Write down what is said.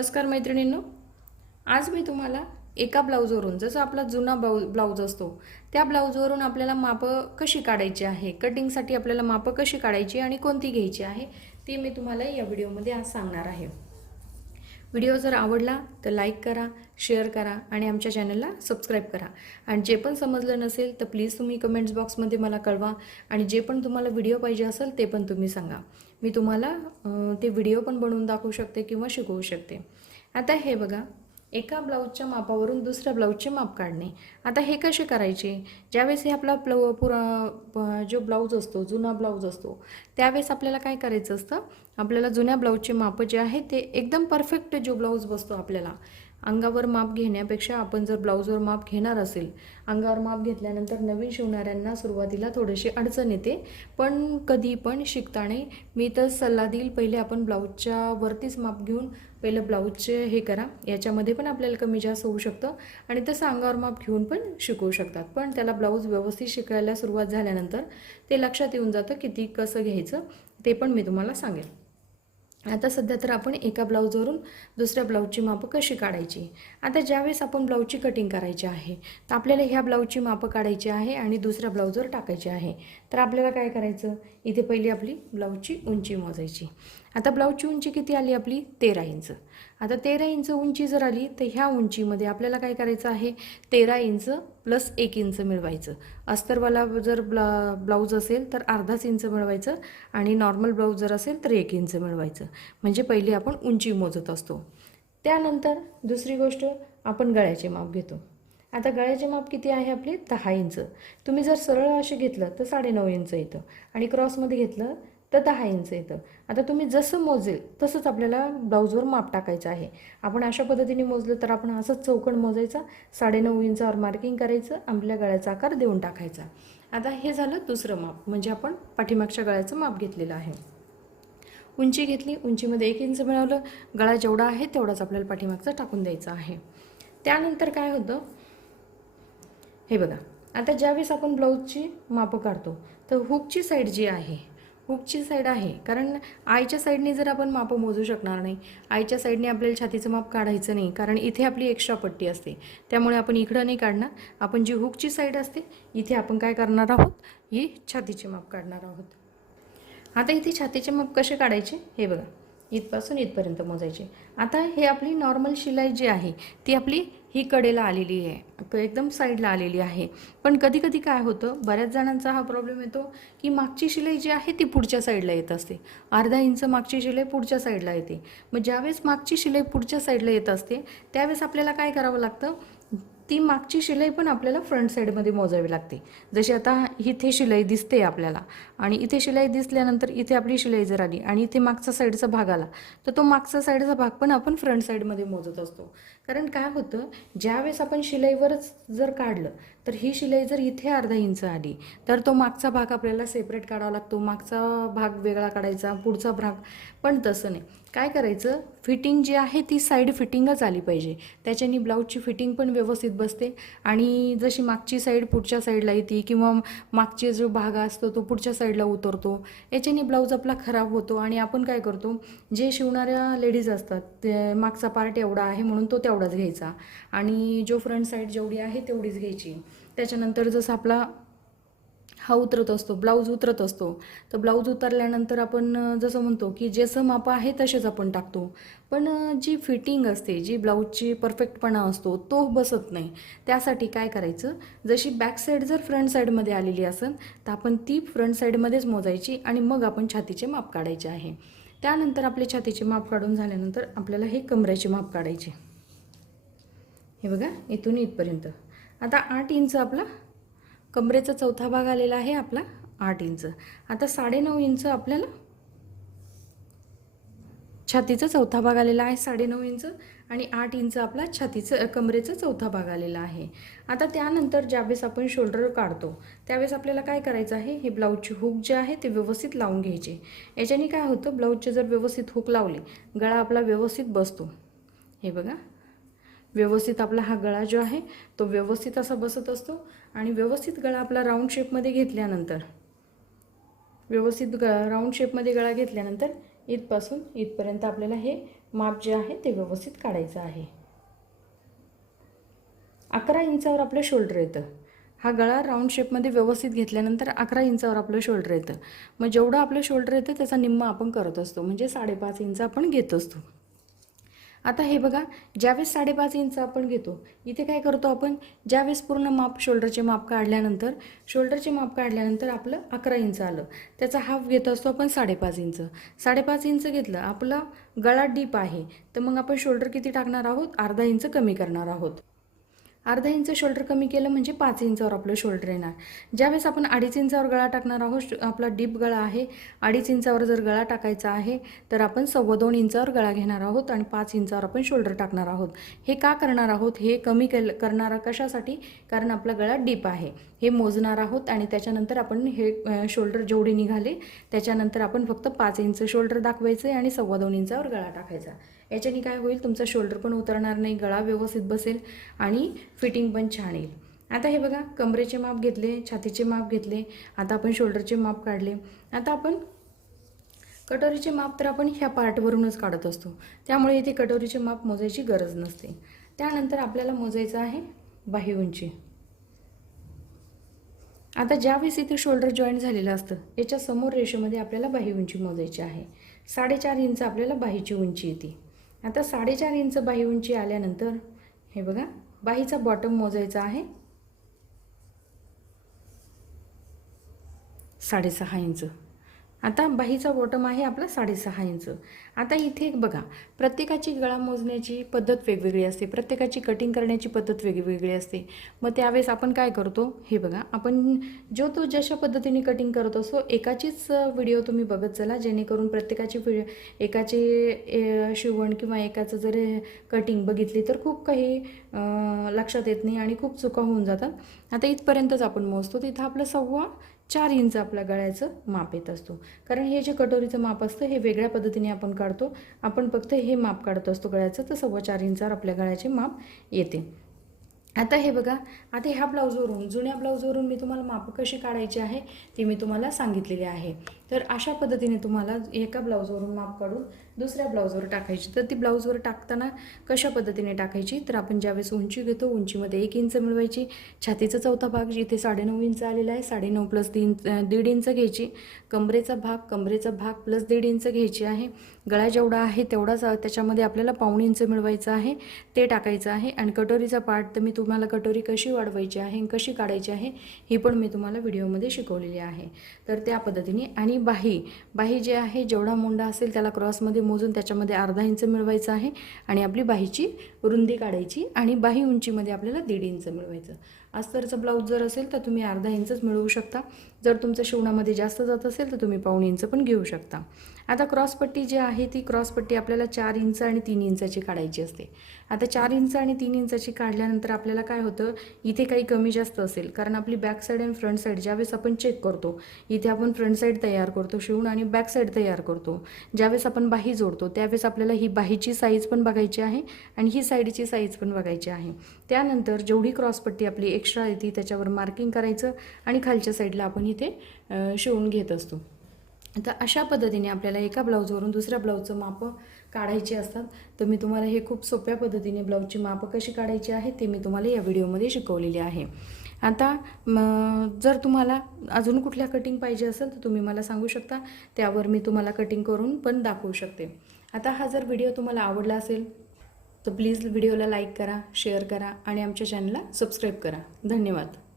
नमस्कार मैत्रिणींनो, आज मी तुम्हाला एका ब्लाऊजवरून, जसं आपला जुना ब्लाऊज असतो त्या ब्लाऊजवरून आपल्याला मापं कशी काढायची आहे, कटिंगसाठी आपल्याला मापं कशी काढायची आणि कोणती घ्यायची आहे ती मी तुम्हाला या व्हिडिओमध्ये आज सांगणार आहे। व्हिडिओ जर आवडला तर लाईक करा, शेअर करा आणि आमच्या चॅनलला सबस्क्राईब करा। आणि जे पण समजलं नसेल तर प्लीज तुम्ही कमेंट्स बॉक्समध्ये मला कळवा आणि जे पण तुम्हाला व्हिडिओ पाहिजे असेल ते पण तुम्ही सांगा। मी तुम्हाला ते व्हिडिओ पण बनवून दाखवू शकते किंवा शिकवू शकते। आता हे बघा, एका ब्लाऊजच्या मापावरून दुसऱ्या ब्लाऊजचे माप काढणे। आता हे कसे करायचे? ज्यावेळेस हे आपला जो ब्लाऊज असतो, जुना ब्लाऊज असतो, त्यावेळेस आपल्याला काय करायचं असतं, आपल्याला जुन्या ब्लाऊजचे माप जे आहे ते एकदम परफेक्ट जो ब्लाऊज बसतो आपल्याला अंगावर माप घेण्यापेक्षा आपण जर ब्लाऊजवर माप घेणार असेल, अंगावर माप घेतल्यानंतर नवीन शिवणाऱ्यांना सुरुवातीला थोडीशी अडचण येते, पण कधी पण शिकताना मी तर सल्ला देईल, पहिले आपण ब्लाऊजच्या वरतीच माप घेऊन पहिलं ब्लाऊजचे हे करा। याच्यामध्ये पण आपल्याला कमी जास्त होऊ शकतं आणि तसं अंगावर माप घेऊन पण शिकवू शकतात, पण त्याला ब्लाऊज व्यवस्थित शिकायला सुरुवात झाल्यानंतर ते लक्षात येऊन जातं किती कसं घ्यायचं ते पण मी तुम्हाला सांगेल। आता सध्या तर आपण एका ब्लाऊजवरून दुसऱ्या ब्लाऊजची मापं कशी काढायची। आता ज्यावेळेस आपण ब्लाऊजची कटिंग करायची आहे तर आपल्याला ह्या ब्लाऊजची मापं काढायची आहे आणि दुसऱ्या ब्लाऊजवर टाकायची आहे। तर आपल्याला काय करायचं, इथे पहिली आपली ब्लाऊजची उंची मोजायची। आता ब्लाऊजची उंची किती आली आपली? 13 इंच। आता 13 इंच उंची जर आली तर ह्या उंचीमध्ये आपल्याला काय करायचं आहे, 13 इंच प्लस 1 इंच मिळवायचं। अस्तरवाला जर ब्लाऊज असेल तर अर्धाच इंच मिळवायचं आणि नॉर्मल ब्लाऊज जर असेल तर 1 इंच मिळवायचं। म्हणजे पहिली आपण उंची मोजत असतो। त्यानंतर दुसरी गोष्ट, आपण गळ्याचे माप घेतो। आता गळ्याचे माप किती आहे आपले? 10 इंच। तुम्ही जर सरळ असे घेतलं तर 9.5 इंच येतं आणि क्रॉसमध्ये घेतलं तर 10 इंच येतं। आता तुम्ही जसं मोजेल तसंच आपल्याला ब्लाऊजवर माप टाकायचं आहे। आपण अशा पद्धतीने मोजलं तर आपण असंच चौकण मोजायचा, 9.5 इंचावर मार्किंग करायचं, आपल्या गळ्याचा आकार देऊन टाकायचा। आता हे झालं दुसरं माप, म्हणजे आपण पाठीमागच्या गळ्याचं माप घेतलेलं आहे। उंची घेतली, उंचीमध्ये 1 इंच मिळवलं, गळा जेवढा आहे तेवढाच आपल्याला पाठीमागचा टाकून द्यायचा आहे। त्यानंतर काय होतं, हे बघा, आता ज्यावेळेस आपण ब्लाऊजची मापं काढतो तर हुकची साईड जी आहे, हुकची साईड आहे, कारण आईच्या साईडने जर आपण मापं मोजू शकणार नाही, आईच्या साईडने आपल्याला छातीचं माप काढायचं नाही, कारण इथे आपली एक्स्ट्रा पट्टी असते, त्यामुळे आपण इकडं नाही काढणार। आपण जी हुकची साईड असते इथे आपण काय करणार आहोत, ही छातीचे माप काढणार आहोत। आता इथे छातीचे माप कसे काढायचे हे बघा, इथपासून इथपर्यंत मोजायचे। आता हे आपली नॉर्मल शिलाई जी आहे ती आपली ही कडेला आलेली आहे, एकदम साईडला आलेली आहे। पण कधी कधी काय होतं, बऱ्याच जणांचा हा प्रॉब्लेम येतो की मागची शिलाई जी आहे ती पुढच्या साईडला येत असते, अर्धा इंच मागची शिलाई पुढच्या साईडला येते। मग ज्यावेळेस मागची शिलाई पुढच्या साईडला येत असते त्यावेळेस आपल्याला काय करावं लागतं, ती मागची शिलाई पण आपल्याला फ्रंट साईडमध्ये मोजावी लागते। जशी आता इथे शिलाई दिसते आपल्याला आणि इथे शिलाई दिसल्यानंतर इथे आपली शिलाई जर आली आणि इथे मागचा साईडचा भाग आला तर तो मागचा साईडचा भाग पण आपण फ्रंट साईडमध्ये मोजत असतो। कारण काय होतं, ज्यावेळेस आपण शिलाईवरच जर काढलं तर ही शिलाई जर इथे अर्धा इंच आली तर तो मागचा भाग आपल्याला सेपरेट काढावा लागतो, मागचा भाग वेगळा काढायचा, पुढचा भाग। पण तसं नाही, काय करायचं, फिटिंग जी आहे ती साईड फिटिंगच आली पाहिजे, त्याच्यानी ब्लाऊजची फिटिंग पण व्यवस्थित बसते। आणि जशी मागची साईड पुढच्या साईडला येते किंवा मागचे जो भाग असतो तो पुढच्या साईडला उतरतो, याच्याने ब्लाऊज आपला खराब होतो। आणि आपण काय करतो, जे शिवणाऱ्या लेडीज असतात ते मागचा पार्ट एवढा आहे म्हणून तो तेवढाच घ्यायचा आणि जो फ्रंट साईड जेवढी आहे तेवढीच घ्यायची। त्याच्यानंतर जसं आपला हा उतरत असतो, ब्लाऊज उतरत असतो, तर ब्लाऊज उतरल्यानंतर आपण जसं म्हणतो की जसं माप आहे तसेच आपण टाकतो, पण जी फिटिंग असते, जी ब्लाऊजची परफेक्टपणा असतो तो बसत नाही। त्यासाठी काय करायचं, जशी बॅक साईड जर फ्रंट साईडमध्ये आलेली असेल तर आपण ती फ्रंट साईडमध्येच मोजायची आणि मग आपण छातीचे माप काढायचे आहे। त्यानंतर आपले छातीचे माप काढून झाल्यानंतर आपल्याला हे कमरेचे माप काढायचे। हे बघा, इथून इथपर्यंत आता 8 इंच आपला कमरेचा चौथा भाग आलेला आहे आपला 8 इंच। आता 9.5 इंच आपल्याला छातीचा चौथा भाग आलेला आहे, 9.5 इंच आणि 8 इंच आपला छातीचं कमरेचा चौथा भाग आलेला आहे। आता त्यानंतर ज्यावेळेस आपण शोल्डर काढतो त्यावेळेस आपल्याला काय करायचं आहे, हे ब्लाऊजची हुक जे आहे ते व्यवस्थित लावून घ्यायचे। याच्याने काय होतं, ब्लाऊजचे जर व्यवस्थित हुक लावले गळा आपला व्यवस्थित बसतो। हे बघा, व्यवस्थित आपला हा गळा जो आहे तो व्यवस्थित असा बसत असतो आणि व्यवस्थित गळा आपला राऊंड शेपमध्ये घेतल्यानंतर, व्यवस्थित राऊंड शेपमध्ये गळा घेतल्यानंतर इथपासून इथपर्यंत आपल्याला हे माप जे आहे ते व्यवस्थित काढायचं आहे. 11 इंचावर आपलं शोल्डर येतं. हा गळा राऊंड शेपमध्ये व्यवस्थित घेतल्यानंतर 11 इंचावर आपलं शोल्डर येतं. मग जेवढं आपलं शोल्डर येतं त्याचा निम्मा आपण करत असतो, म्हणजे 5.5 इंच आपण घेत असतो. आता हे बघा, ज्यावेळेस 5.5 इंच आपण घेतो, इथे काय करतो आपण, ज्यावेळेस पूर्ण माप शोल्डरचे माप काढल्यानंतर आपलं 11 इंच आलं, त्याचा हाफ घेत असतो आपण 5.5 इंच. 5.5 इंच घेतलं, आपला गळा डीप आहे, तर मग आपण शोल्डर किती टाकणार आहोत, अर्धा इंच कमी करणार आहोत. अर्धा इंच शोल्डर कमी केलं म्हणजे 5 इंचावर आपलं शोल्डर येणार. ज्यावेळेस आपण 2.5 इंचावर गळा टाकणार आहोत, आपला डीप गळा आहे, 2.5 इंचावर जर गळा टाकायचा आहे तर आपण 2.25 इंचावर गळा घेणार आहोत आणि 5 इंचावर आपण शोल्डर टाकणार आहोत. हे का करणार आहोत, हे कमी करणार कशासाठी, कारण आपला गळा डीप आहे, हे मोजणार आहोत आणि त्याच्यानंतर आपण हे शोल्डर जेवढे निघाले त्याच्यानंतर आपण फक्त 5 इंच शोल्डर दाखवायचं आणि 2.25 इंचावर गळा टाकायचा. याच्याने काय होईल, तुमचा शोल्डर पण उतरणार नाही, गळा व्यवस्थित बसेल आणि फिटिंग पण छान येईल. आता हे बघा, कमरेचे माप घेतले, छातीचे माप घेतले, आता आपण शोल्डरचे माप काढले. आता आपण कटोरीचे माप तर आपण ह्या पार्टवरूनच काढत असतो, त्यामुळे इथे कटोरीचे माप मोजायची गरज नसते. त्यानंतर आपल्याला मोजायचं आहे बाही उंची. आता ज्यावेळेस इथे शोल्डर जॉईंट झालेलं असतं, याच्या समोर रेषेमध्ये आपल्याला बाही उंची मोजायची आहे. 4.5 इंच आपल्याला बाहीची उंची येते. आता 4.5 इंच बाही उंची आल्यानंतर हे बघा, बाहीचा बॉटम मोजायचा आहे 6.5 इंच. आता बाहीचा बॉटम आहे आपला 6.5 इंच. आता इथे बघा, प्रत्येकाची गळा मोजण्याची पद्धत वेगवेगळी असते, प्रत्येकाची कटिंग करण्याची पद्धत वेगवेगळी असते. मग त्यावेळेस आपण काय करतो, हे बघा, आपण तो जशा पद्धतीने कटिंग करत असतो, एकाचीच व्हिडिओ तुम्ही बघत चला, जेणेकरून प्रत्येकाची एकाचे शिवण किंवा एकाचं जर कटिंग बघितली तर खूप काही लक्षात येत नाही आणि खूप चुका होऊन जातात. आता इथपर्यंतच आपण मोजतो, तिथं आपलं 4.25 इंच आपल्या गळ्याचं माप येत असतो. कारण हे जे कटोरीचं माप असतं हे वेगळ्या पद्धतीने आपण काढतो, आपण फक्त हे माप काढत असतो गळ्याचं, तर 4.25 इंचावर आपल्या गळ्याचे माप येते. आता हे बघा, आता ह्या ब्लाऊजवरून, जुन्या ब्लाऊजवरून मी तुम्हाला माप कशी काढायची आहे ती मी तुम्हाला सांगितलेली आहे. तर अशा पद्धतीने तुम्हाला एका ब्लाऊजवरून माप काढून दुसऱ्या ब्लाऊजवर टाकायची. तर ती ब्लाऊजवर टाकताना कशा पद्धतीने टाकायची, तर आपण ज्यावेळेस उंची घेतो, उंचीमध्ये 1 इंच मिळवायची, छातीचा चौथा भाग जिथे 9.5 इंच आलेला आहे, 9.5 प्लस 1.5 इंच घ्यायची, कमरेचा भाग प्लस 1.5 इंच घ्यायची आहे, गळा जेवढा आहे तेवढाच त्याच्यामध्ये आपल्याला 1.25 इंच मिळवायचं आहे, ते टाकायचं आहे. आणि कटोरीचा पार्ट तर मी तुम्हाला कटोरी कशी वाढवायची आहे, कशी काढायची आहे ही पण मी तुम्हाला व्हिडिओमध्ये शिकवलेली आहे. तर त्या पद्धतीने. आणि बाही जे आहे, जेवढा मुंडा असेल त्याला क्रॉसमध्ये मोजून त्याच्यामध्ये अर्धा इंच मिळवायचं आहे आणि आपली बाहीची रुंदी काढायची आणि बाही उंचीमध्ये आपल्याला 1.5 इंच मिळवायचं. अस्तरचं ब्लाऊज जर असेल तर तुम्ही अर्धा इंचच मिळवू शकता, जर तुमचं शिवणामध्ये जास्त जात असेल तर तुम्ही 1.25 इंच पण घेऊ शकता. आता क्रॉसपट्टी जी आहे ती क्रॉसपट्टी आपल्याला 4 इंच आणि 3 इंचाची काढायची असते. आता 4 इंच आणि 3 इंचाची काढल्यानंतर आपल्याला काय होतं, इथे काही कमी जास्त असेल, कारण आपली बॅक साईड आणि फ्रंट साईड ज्यावेळेस आपण चेक करतो, इथे आपण फ्रंट साईड तयार करतो शिवून आणि बॅक साईड तयार करतो, ज्यावेळेस आपण बाही जोडतो त्यावेळेस आपल्याला ही बाहीची साईज पण बघायची आहे आणि ही साईडची साईज पण बघायची आहे. त्यानंतर जेवढी क्रॉसपट्टी आपली एक्स्ट्रा येते त्याच्यावर मार्किंग करायचं आणि खालच्या साईडला आपण इथे शिवून घेत असतो. आता अशा पद्धतीने आपल्याला एका ब्लाऊजवरून दुसऱ्या ब्लाऊजचं माप काढायचे असतात. तर मी तुम्हाला हे खूप सोप्या पद्धतीने ब्लाऊजची माप कशी काढायची आहे ते मी तुम्हाला या व्हिडिओमध्ये शिकवलेली आहे. आता जर तुम्हाला अजून कुठल्या कटिंग पाहिजे असेल तर तुम्ही मला सांगू शकता, त्यावर मी तुम्हाला कटिंग करून पण दाखवू शकते. आता हा जर व्हिडिओ तुम्हाला आवडला असेल तर प्लीज व्हिडिओला लाईक करा, शेअर करा आणि आमच्या चॅनलला सबस्क्राईब करा. धन्यवाद.